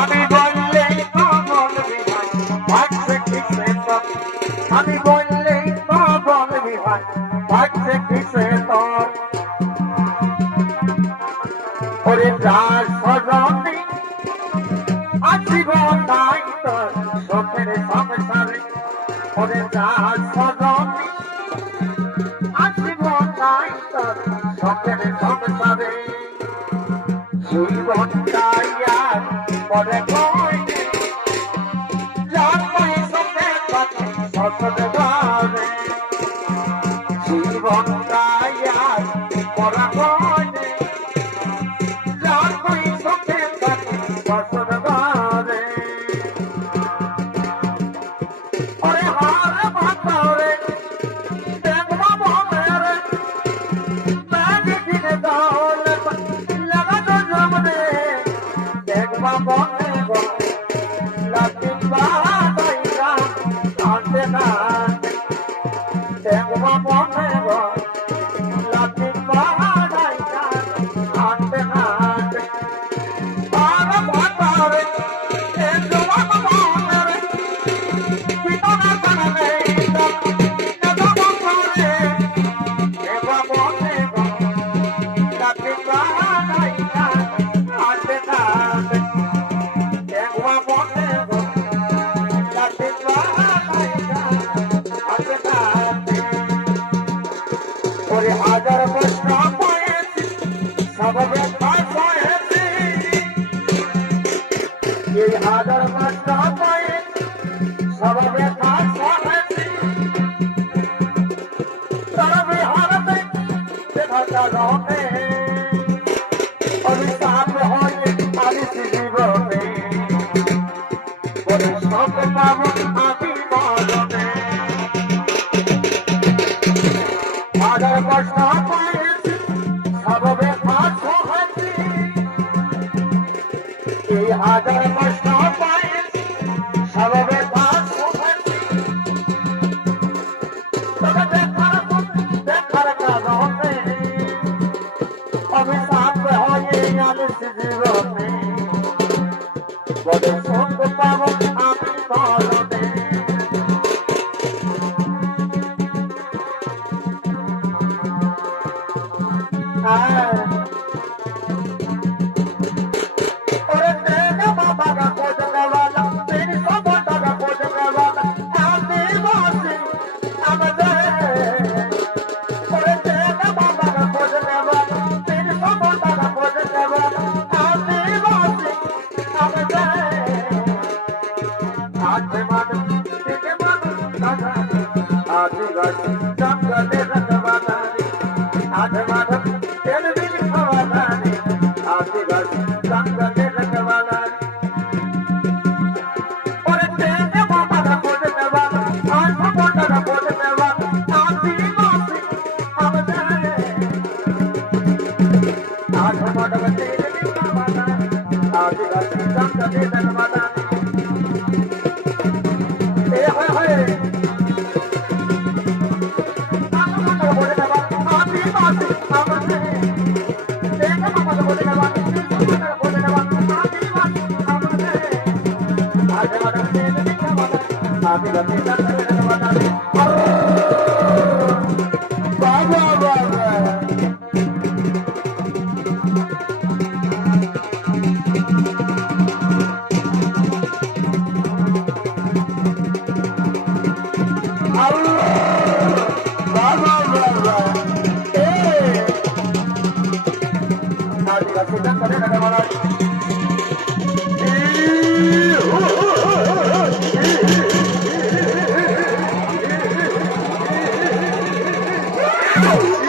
আমি বললেই তো বলবি ভাই ভাগছে কিসে তোর আমি বললেই তো বলবি ভাই ভাগছে কিসে তোর ওরে যার সজনী আজীব নাই তোর শোকের সংসারে ওরে যার সজনী আজীব নাই তোর শোকের সংসারে জীবনটাই আর পরে কইনে যার পয়সাতে থাকে সসদ ঘরে জীবনটাই আর পরে কইনে যার পয়সাতে থাকে সসদ ঘরে ওরে হার ভাতরে দেখবা বলে রে ব্যাগে কিনে দৌলে লাগা তো জমনে দেখবা বলে গো লাতিন বাদাইরা আনতে না দেখবা বলে গো লাতিন বাদাইরা আনতে না আর ভাতরে দেখবা বলে রে পিতনা কানে দেখবা বলে দেখবা বলে গো লাতিন বাদাইরা আনতে না দেখবা বলে গো লাতিন বাদাইরা আনতে না ওরে হাজার কষ্ট পেয়েছি সব ব্যথায় সয়েছি এই হাজার কষ্ট পেয়েছি সব ব্যথায় সয়েছি তবে হারতে দেখা রহে অভিশাপ হয় আলিস জীবনে ওরে সব পাবো আমি মরণে হাজার কষ্ট পেয়েছি সব ব্যথা সহেছি এই হাজার কষ্ট পেয়েছি সব ব্যথা সহেছি তবে দেখার কারণে অভিশাপ হয় আলিস জীবনে বলে সঙ্গ পাবো আমি মরণে ওরে তেরে বাবা का खोजने वाला तेरी सबोटा का खोजने वाला आदि वासी आमदे ओरे तेरे बाबा का खोजने वाला तेरी सबोटा का खोजने वाला आदि वासी आमदे आते मान दादा आदि वासी जंगले रखवाला आते मान तेरे दिल खवाला आदि वासी जंगले रखवाला ओरे तेरे बाबा का खोजने वाला आज मोटा का खोजने वाला आदि वासी आमदे आज मोटा का तेरे दिल खवाला आदि वासी जंगले रखवाला ए हाय हाय Oh!